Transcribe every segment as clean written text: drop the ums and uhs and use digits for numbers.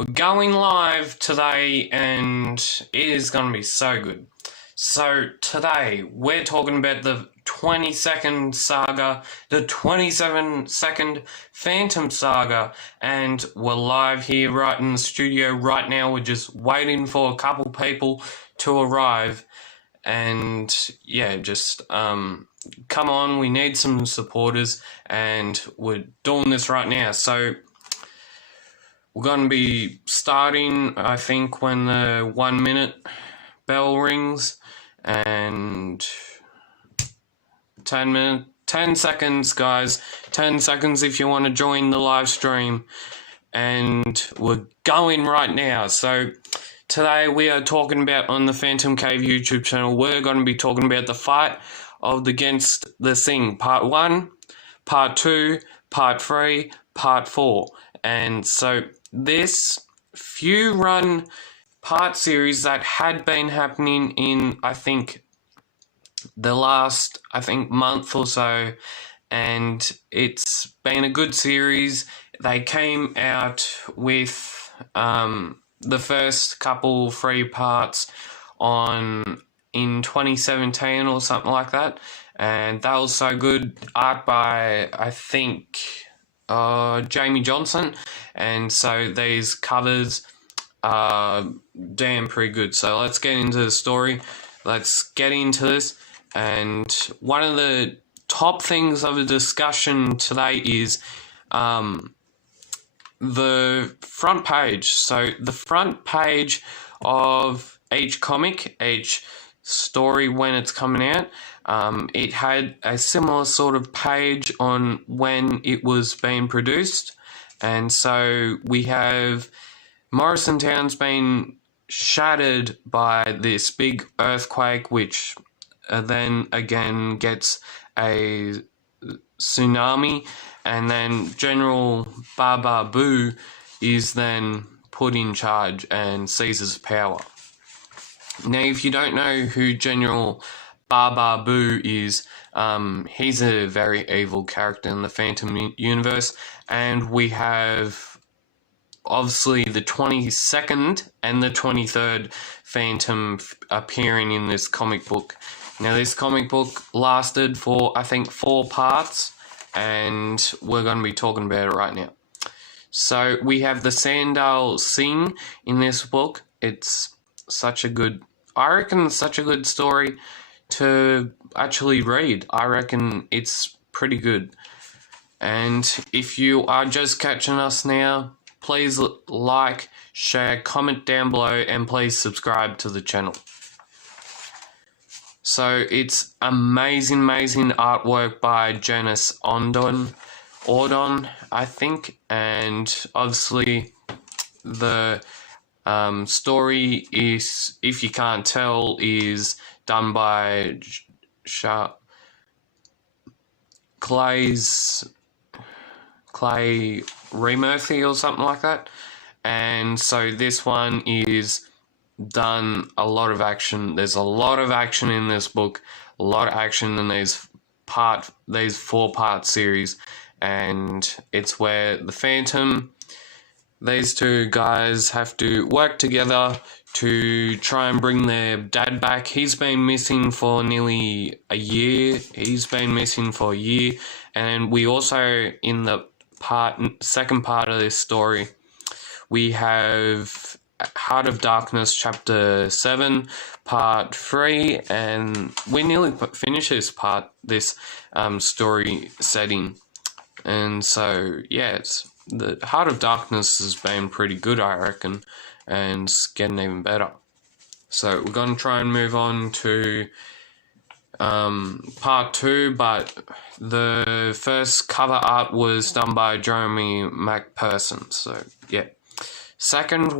We're going live today and it is going to be so good. So today we're talking about the 22nd saga, the 27-second Phantom saga, and we're live here right in the studio right now. We're just waiting for a couple people to arrive, and yeah, just come on, we need some supporters, and we're doing this right now. So we're going to be starting, I think, when the 1 minute bell rings, and 10 seconds, guys. 10 seconds if you want to join the live stream. And we're going right now. So today we are talking about, on the PhantomCave YouTube channel, we're going to be talking about the fight against the Thing, Part 1, Part 2, Part 3, Part 4. And so this few run part series that had been happening in, I think, the last, month or so, and it's been a good series. They came out with the first couple 3 parts in 2017 or something like that, and that was so good. Art by, I think, Jamie Johnson, and so these covers are damn pretty good. So let's get into the story. Let's get into this. And one of the top things of the discussion today is the front page. So the front page of each comic, each story when it's coming out, it had a similar sort of page on when it was being produced. And so we have Morrisontown's been shattered by this big earthquake, which then again gets a tsunami, and then General Baba Boo is then put in charge and seizes power. Now, if you don't know who General Baba Boo is, he's a very evil character in the Phantom universe, and we have obviously the 22nd and the 23rd Phantom appearing in this comic book. Now, this comic book lasted for, I think, 4 parts, and we're going to be talking about it right now. So we have the Sandal Singh in this book. It's such a good story to actually read. I reckon it's pretty good. And if you are just catching us now, please like, share, comment down below, and please subscribe to the channel. So it's amazing artwork by Janice Audon, I think, and obviously the story is, if you can't tell, is done by Clay Remurthy or something like that. And so this one is done a lot of action. There's a lot of action in this book, a lot of action in these 4-part series, and it's where the Phantom, these 2 guys have to work together to try and bring their dad back. He's been missing for nearly a year. And we also, in the second part of this story, we have Heart of Darkness, Chapter 7, Part 3, and we nearly finished this story setting. And so, yeah, the Heart of Darkness has been pretty good, I reckon, and it's getting even better. So we're going to try and move on to Part 2, but the first cover art was done by Jeremy McPherson. So, yeah. Second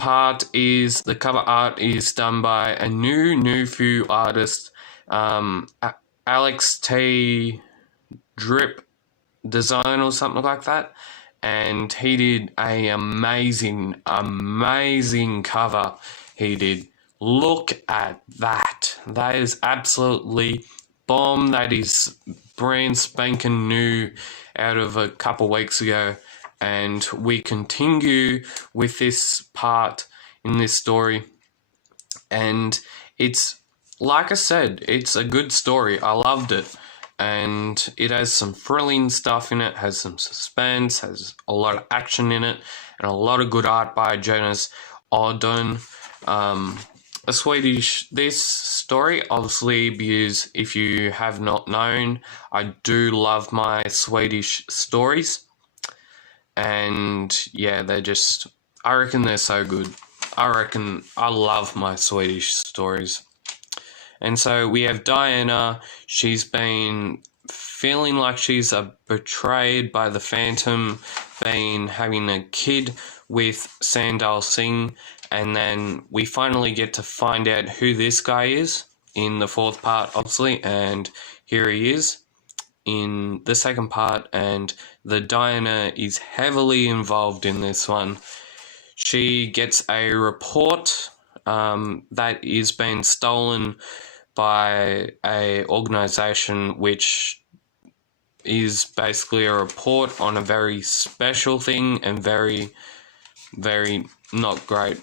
part is the cover art is done by a new few artist, Alex T. Drip Design or something like that, and he did a amazing cover. He did. Look at that. That is absolutely bomb. That is brand spanking new out of a couple weeks ago. and we continue with this part in this story. And it's, like I said, it's a good story. I loved it. And it has some thrilling stuff in it, has some suspense, has a lot of action in it, and a lot of good art by Jonas Odin. This story, obviously, because if you have not known, I do love my Swedish stories. And yeah, I reckon they're so good. I love my Swedish stories. And so we have Diana. She's been feeling like she's betrayed by the Phantom, having a kid with Sandal Singh. And then we finally get to find out who this guy is in the fourth part, obviously. And here he is in the second part. And the Diana is heavily involved in this one. She gets a report that is being stolen by a organization which is basically a report on a very special thing and very, very not great.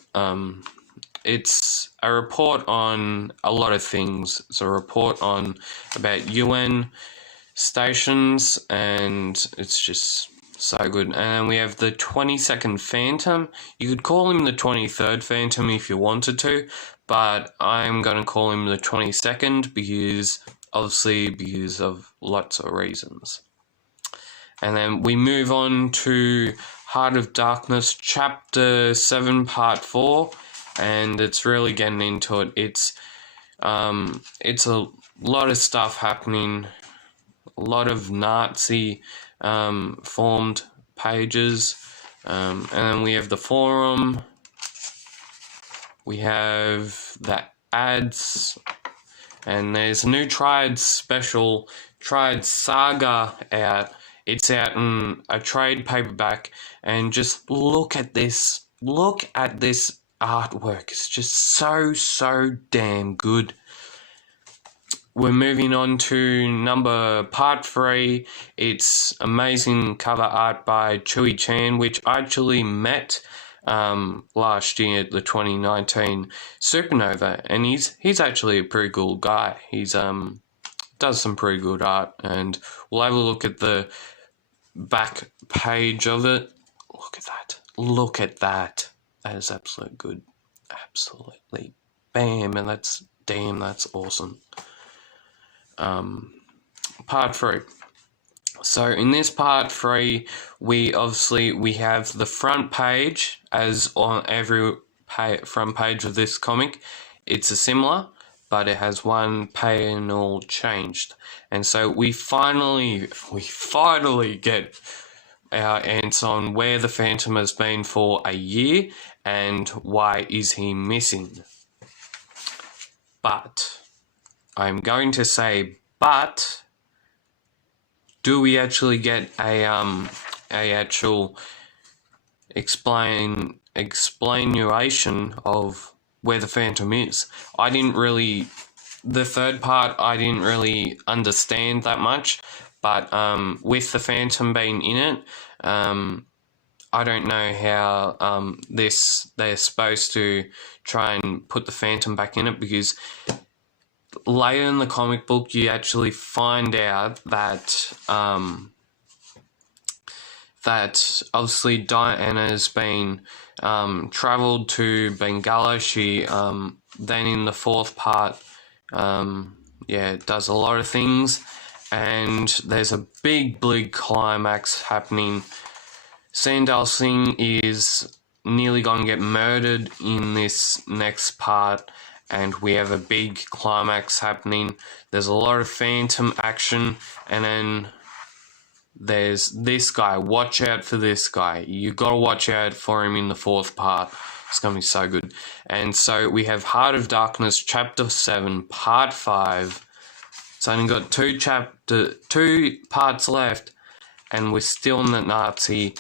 It's a report on a lot of things. It's a report about UN stations, and it's just so good. And we have the 22nd Phantom. You could call him the 23rd Phantom if you wanted to, but I'm going to call him the 22nd because of lots of reasons. And then we move on to Heart of Darkness, Chapter 7, Part 4, and it's really getting into it. It's a lot of stuff happening, a lot of Nazi formed pages, and then we have the forum, we have the ads, and there's a new Triad special, Triad Saga out. It's out in a trade paperback, and just look at this artwork. It's just so damn good. We're moving on to part 3. It's amazing cover art by Chui Chan, which I actually met last year at the 2019 Supernova, and he's actually a pretty cool guy. He's does some pretty good art, and we'll have a look at the back page of it. Look at that. That is absolutely good. Absolutely. Bam, and that's awesome. Part 3. So in this part 3, we have the front page, as on every front page of this comic. It's similar, but it has one panel changed. And so we finally get our answer on where the Phantom has been for a year and why is he missing. But I'm going to say, do we actually get a actual explanation of where the Phantom is? The third part I didn't really understand that much, but with the Phantom being in it, I don't know how they're supposed to try and put the Phantom back in it, because later in the comic book you actually find out that that obviously Diana's been travelled to Bengala. She then in the fourth part does a lot of things, and there's a big climax happening. Sandal Singh is nearly going to get murdered in this next part, and we have a big climax happening. There's a lot of Phantom action, and then there's this guy. Watch out for this guy. You gotta watch out for him in the fourth part. It's gonna be so good. And so we have Heart of Darkness, Chapter 7, Part 5. It's only got two parts left, and we're still in the Nazi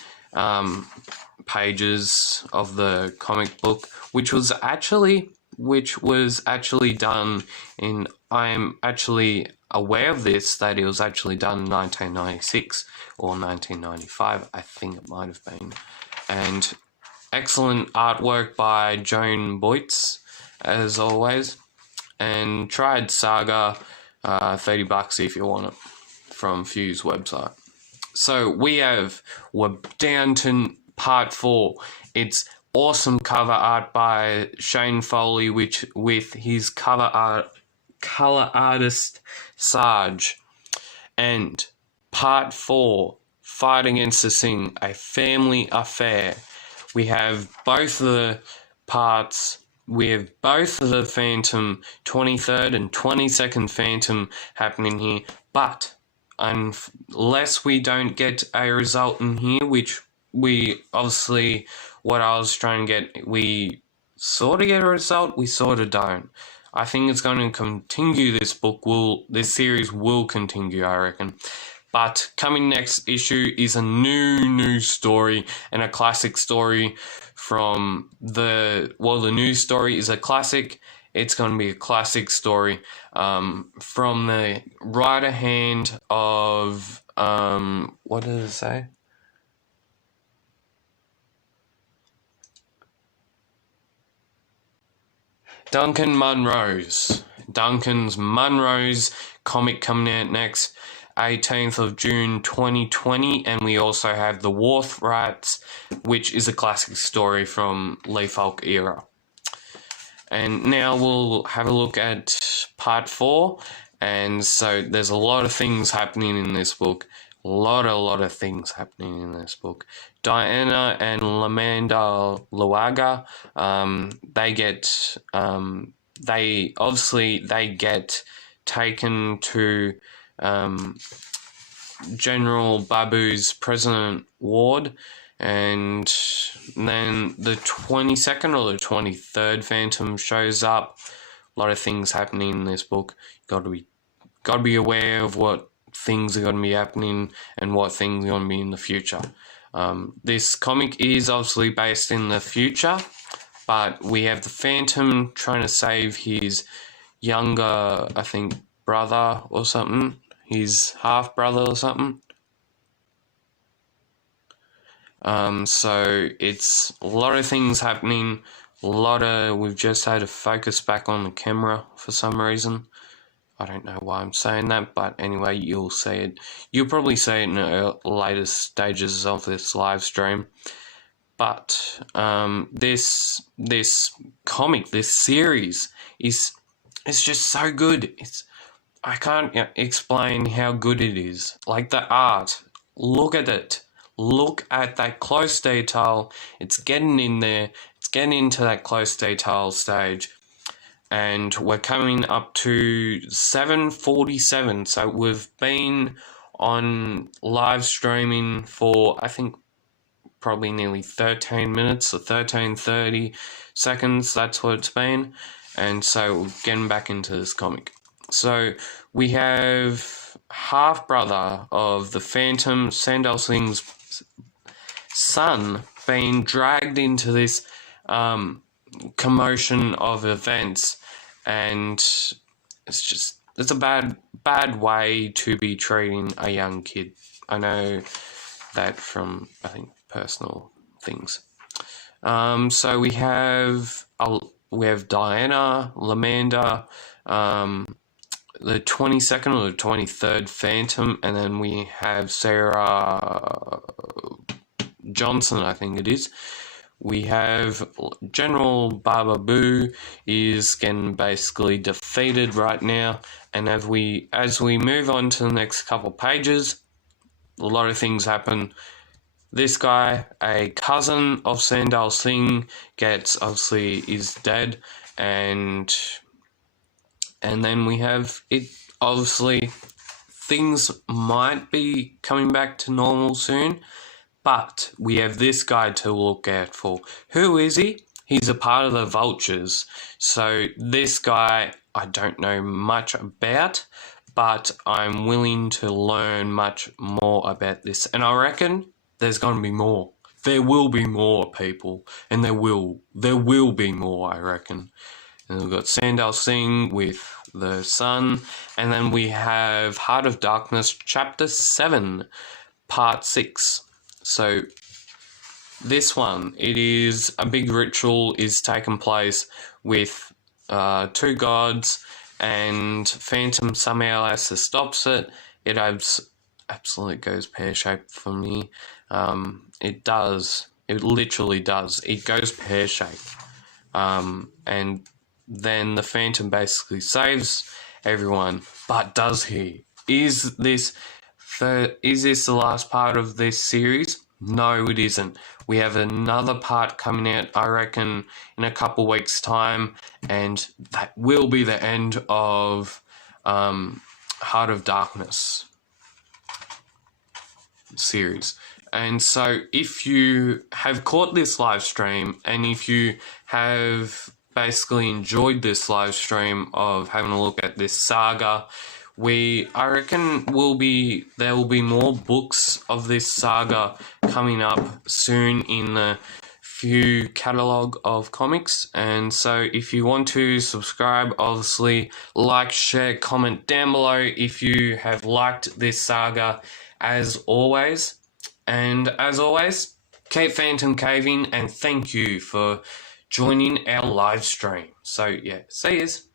pages of the comic book, which was actually done in, I'm actually aware of this, that it was actually done in 1996 or 1995, I think it might have been. And excellent artwork by Joan Boytz, as always. And tried Saga, $30 if you want it, from Few's website. So we're down to part 4. It's awesome cover art by Shane Foley, with his color artist Sarge. And part 4, Fight Against the Thing, A Family Affair. We have both of the parts. We have both of the Phantom 23rd and 22nd Phantom happening here, but unless we don't get a result in here, which we obviously, what I was trying to get, we sort of get a result, we sort of don't. I think it's going to continue. This series will continue, I reckon. But coming next issue is a new story, and a classic story from the news story is a classic. It's going to be a classic story from the writer hand of, what did it say? Duncan's Munro's comic coming out next, 18th of June 2020, and we also have The Wharf Rats, which is a classic story from Lee Falk era. And now we'll have a look at part 4, and so there's a lot of things happening in this book. A lot of things happening in this book. Diana and Lamanda Luaga, they get taken to General Babu's President Ward, and then the 22nd or the 23rd Phantom shows up. A lot of things happening in this book. Got to be aware of what things are going to be happening and what things are going to be in the future. This comic is obviously based in the future, but we have the Phantom trying to save his younger, I think, brother or something, his half-brother or something. So it's a lot of things happening. We've just had to focus back on the camera for some reason. I don't know why I'm saying that, but anyway, you'll see it. You'll probably see it in the later stages of this live stream. But this comic, this series it's just so good. I can't explain how good it is. Like the art, look at it. Look at that close detail. It's getting in there. It's getting into that close detail stage. And we're coming up to 7:47. So we've been on live streaming for, I think, probably nearly 13 minutes or 13:30 seconds. That's what it's been. And so we're getting back into this comic. So we have half-brother of the Phantom, Sandal Singh's son, being dragged into this commotion of events, and it's a bad way to be treating a young kid. I know that from, I think, personal things. So we have Diana, Lamanda, the 22nd or the 23rd Phantom, and then we have Sarah Johnson, I think it is. We have General Babu is getting basically defeated right now, and as we move on to the next couple pages, a lot of things happen. This guy, a cousin of Sandal Singh, is dead, and then we have it. Obviously, things might be coming back to normal soon. But we have this guy to look out for. Who is he? He's a part of the Vultures. So this guy, I don't know much about, but I'm willing to learn much more about this. And I reckon there's going to be more. There will be more, people. And there will be more, I reckon. And we've got Sandal Singh with the Sun. And then we have Heart of Darkness, Chapter 7, Part 6. So this one, it is a big ritual is taking place with two gods, and Phantom somehow has to stop it. It absolutely goes pear-shaped for me. It does. It literally does. It goes pear-shaped. And then the Phantom basically saves everyone. But does he? Is this the last part of this series? No, it isn't. We have another part coming out, I reckon, in a couple weeks' time, and that will be the end of Heart of Darkness series. And so if you have caught this live stream, and if you have basically enjoyed this live stream of having a look at this saga, I reckon there will be more books of this saga coming up soon in the Frew catalogue of comics. And so if you want to subscribe, obviously like, share, comment down below if you have liked this saga as always. And as always, keep Phantom Caving, and thank you for joining our live stream. So yeah, see yous.